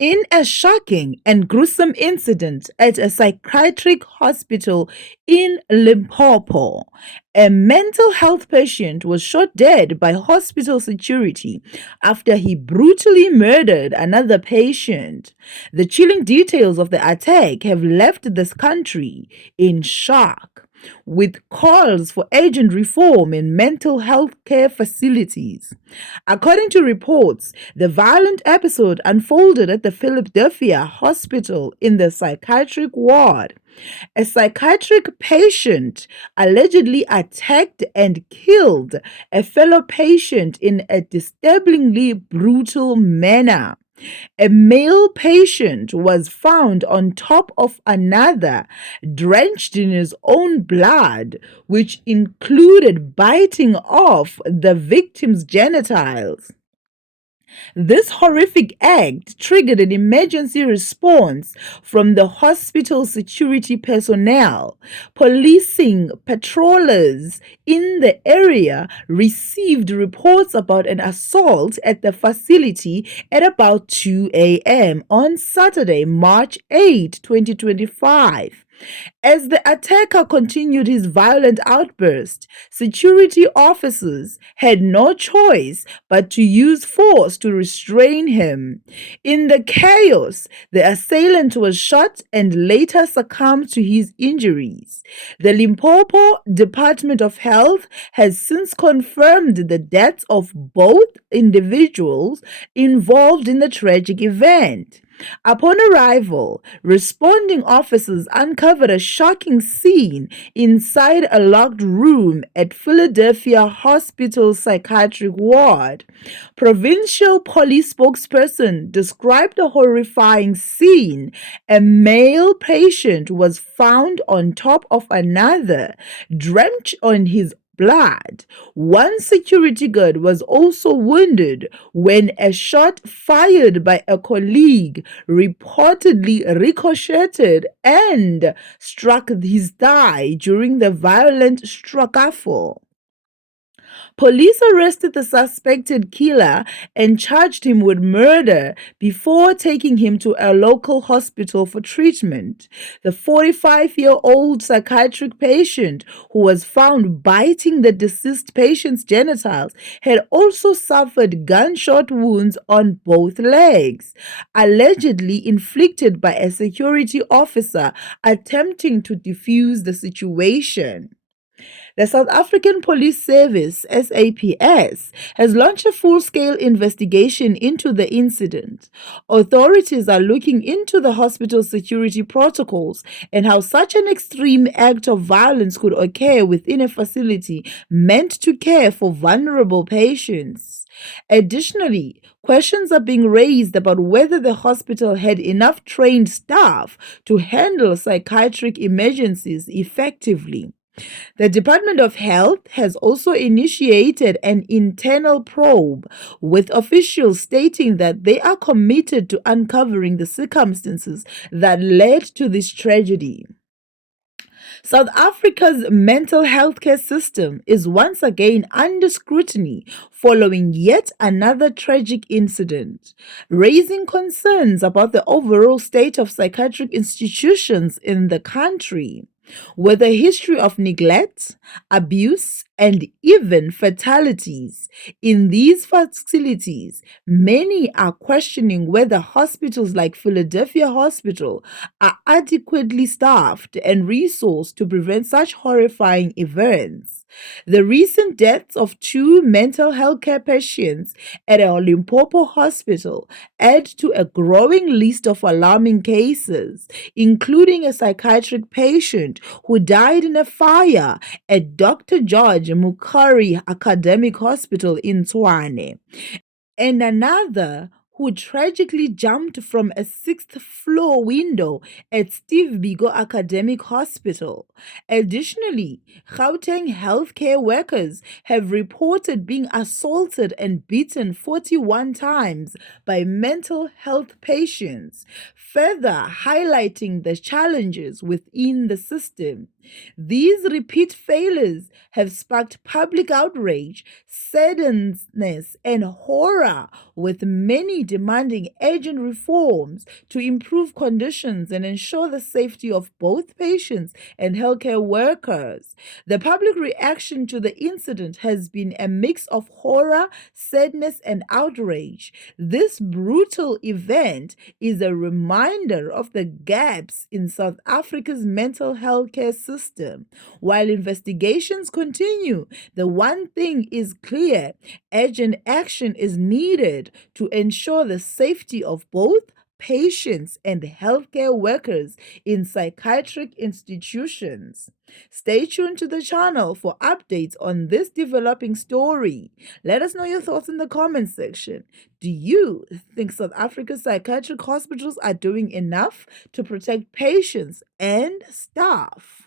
In a shocking and gruesome incident at a psychiatric hospital in Limpopo, a mental health patient was shot dead by hospital security after he brutally murdered another patient. The chilling details of the attack have left this country in shock, with calls for urgent reform in mental health care facilities. According to reports, the violent episode unfolded at the Philadelphia hospital in the psychiatric ward. A psychiatric patient allegedly attacked and killed a fellow patient in a disturbingly brutal manner. A male patient was found on top of another, drenched in his own blood, which included biting off the victim's genitals. This horrific act triggered an emergency response from the hospital security personnel. Policing patrollers in the area received reports about an assault at the facility at about 2 a.m. on Saturday, March 8, 2025. As the attacker continued his violent outburst, security officers had no choice but to use force to restrain him. In the chaos, the assailant was shot and later succumbed to his injuries. The Limpopo Department of Health has since confirmed the deaths of both individuals involved in the tragic event. Upon arrival, responding officers uncovered a shocking scene inside a locked room at Philadelphia Hospital psychiatric ward. Provincial police spokesperson described the horrifying scene. A male patient was found on top of another, drenched on his blood. One security guard was also wounded when a shot fired by a colleague reportedly ricocheted and struck his thigh during the violent scuffle. Police arrested the suspected killer and charged him with murder before taking him to a local hospital for treatment. The 45-year-old psychiatric patient who was found biting the deceased patient's genitals had also suffered gunshot wounds on both legs, allegedly inflicted by a security officer attempting to defuse the situation. The South African Police Service, SAPS, has launched a full scale investigation into the incident. Authorities are looking into the hospital security protocols and how such an extreme act of violence could occur within a facility meant to care for vulnerable patients. Additionally, questions are being raised about whether the hospital had enough trained staff to handle psychiatric emergencies effectively. The Department of Health has also initiated an internal probe, with officials stating that they are committed to uncovering the circumstances that led to this tragedy. South Africa's mental health care system is once again under scrutiny following yet another tragic incident, raising concerns about the overall state of psychiatric institutions in the country. With a history of neglect, abuse, and even fatalities in these facilities, many are questioning whether hospitals like Philadelphia Hospital are adequately staffed and resourced to prevent such horrifying events. The recent deaths of two mental health care patients at a Limpopo hospital add to a growing list of alarming cases, including a psychiatric patient who died in a fire at Dr. George Mukari Academic Hospital in Tshwane, and another who tragically jumped from a sixth floor window at Steve Biko Academic Hospital. Additionally, Gauteng healthcare workers have reported being assaulted and beaten 41 times by mental health patients, further highlighting the challenges within the system. These repeat failures have sparked public outrage, sadness, and horror, with many demanding urgent reforms to improve conditions and ensure the safety of both patients and healthcare workers. The public reaction to the incident has been a mix of horror, sadness, and outrage. This brutal event is a reminder of the gaps in South Africa's mental health care system. While investigations continue, the one thing is clear: urgent action is needed to ensure the safety of both patients and healthcare workers in psychiatric institutions. Stay tuned to the channel for updates on this developing story. Let us know your thoughts in the comments section. Do you think South Africa's psychiatric hospitals are doing enough to protect patients and staff?